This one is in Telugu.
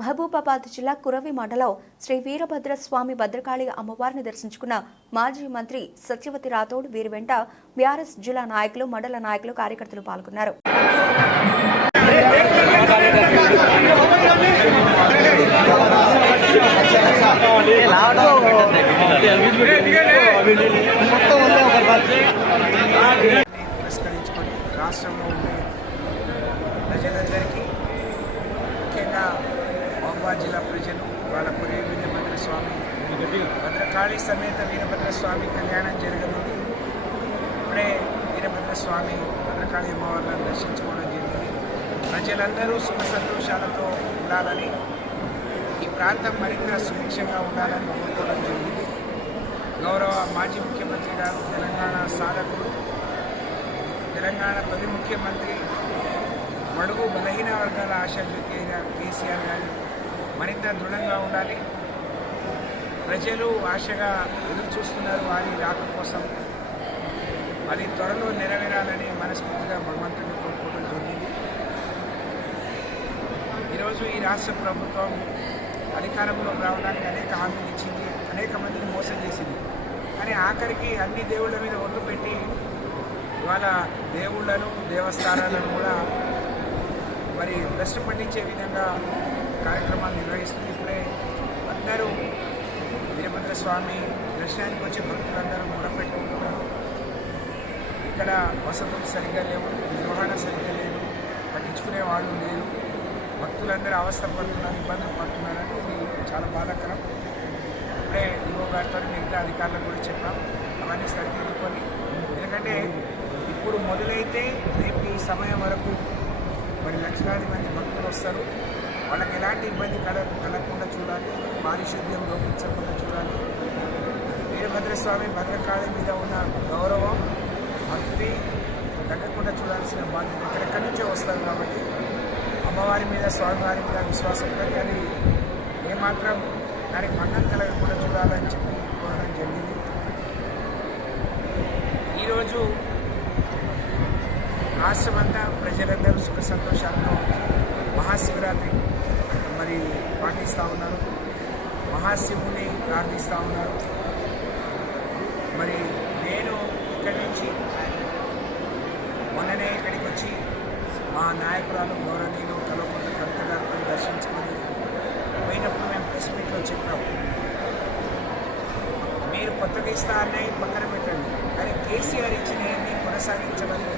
మహబూబాబాద్ జిల్లా కురవి మండలం శ్రీ వీరభద్రస్వామి భద్రకాళి అమ్మవారిని దర్శించుకున్న మాజీ మంత్రి సత్యవతి రాథోడ్ వీరి వెంట బీఆర్ఎస్ జిల్లా నాయకులు, మండల నాయకులు, కార్యకర్తలు పాల్గొన్నారు. పురస్కరించుకొని రాష్ట్రంలో ఉండే ప్రజలందరికీ, ముఖ్యంగా మహబూబాబాద్ జిల్లా ప్రజలు వాళ్ళ కురవి వీరభద్రస్వామి భద్రకాళి సమేత వీరభద్రస్వామి కళ్యాణం జరగనుంది. ఇప్పుడే వీరభద్రస్వామి భద్రకాళి అమ్మవారిని దర్శించుకోవడం జరిగింది. ప్రజలందరూ సుఖ సంతోషాలతో ఉండాలని, ఈ ప్రాంతం మరింత సుభిక్షంగా ఉండాలని కోరుకోవడం జరిగింది. గౌరవ మాజీ ముఖ్యమంత్రి గారు, తెలంగాణ సాధకుడు, తెలంగాణ తొలి ముఖ్యమంత్రి, బడుగు బలహీన వర్గాల ఆశాజ్యోతి అయిన కేసీఆర్ గారు మరింత దృఢంగా ఉండాలి. ప్రజలు ఆశగా ఎదురు చూస్తున్నారు వారి రాక కోసం. అది త్వరలో నెరవేరాలని మనస్ఫూర్తిగా భగవంతుని కోరుకోవడం జరిగింది. ఈరోజు ఈ రాష్ట్ర ప్రభుత్వం అధికారంలోకి రావడానికి అనేక హామీలు ఇచ్చింది, అనేక మందిని మోసం చేసింది. కానీ ఆఖరికి అన్ని దేవుళ్ళ మీద ఒట్టు పెట్టి ఇవాళ దేవుళ్లను, దేవస్థానాలను కూడా మరి భ్రష్టు పట్టించే విధంగా కార్యక్రమాలు నిర్వహిస్తుంది. ఇప్పుడే అందరూ వీరభద్రస్వామి దర్శనానికి వచ్చే భక్తులందరూ మొరపెట్టుకుంటున్నారు. ఇక్కడ వసతులు సరిగ్గా లేవు, నిర్వహణ సరిగ్గా లేదు, పట్టించుకునే వాళ్ళు లేరు. భక్తులందరూ అవస్థ పడుతున్నారు, ఇబ్బందులు పడుతున్నారని ఇది చాలా బాధాకరం. ఇప్పుడే ఈవో గారితో మిగతా అధికారులకు కూడా చెప్పాం, అవన్నీ సరిదిద్దుకొని. ఎందుకంటే ఇప్పుడు మొదలైతే రేపు ఈ సమయం వరకు మరి లక్షలాది మంది భక్తులు వస్తారు. వాళ్ళకి ఎలాంటి ఇబ్బంది కలగకుండా చూడాలి, పారిశుద్ధ్యం లోపించకుండా చూడాలి. వీరభద్రస్వామి భద్రకాళి మీద ఉన్న గౌరవం, భక్తి తగ్గకుండా చూడాల్సిన బాధ్యత ఎక్కడెక్కడి నుంచో వస్తారు. కాబట్టి అమ్మవారి మీద, స్వామివారి మీద విశ్వాసం ఉంటుంది, కానీ ఏమాత్రం దానికి భంగం కలగకుండా చూడాలని చెప్పి కోరడం జరిగింది. ఈరోజు రాష్ట్రమంతా ప్రజలందరూ సుఖ సంతోషాలతో మహాశివరాత్రి మరి పాటిస్తూ ఉన్నారు, మహాశివుని ప్రార్థిస్తూ ఉన్నారు. మరి నేను ఇక్కడి నుంచి మొన్ననే ఇక్కడికి వచ్చి మా నాయకురాలు గౌరవనీయులు కల్వకుంట్ల కవిత గారితో దర్శించుకొని పోయినప్పుడు మేము ప్రెస్ మీట్లో చెప్పాము, మీరు కొత్తగా ఇస్తా అన్నవి పక్కన పెట్టండి, కానీ కేసీఆర్ ఇచ్చినవన్నీ కొనసాగించమని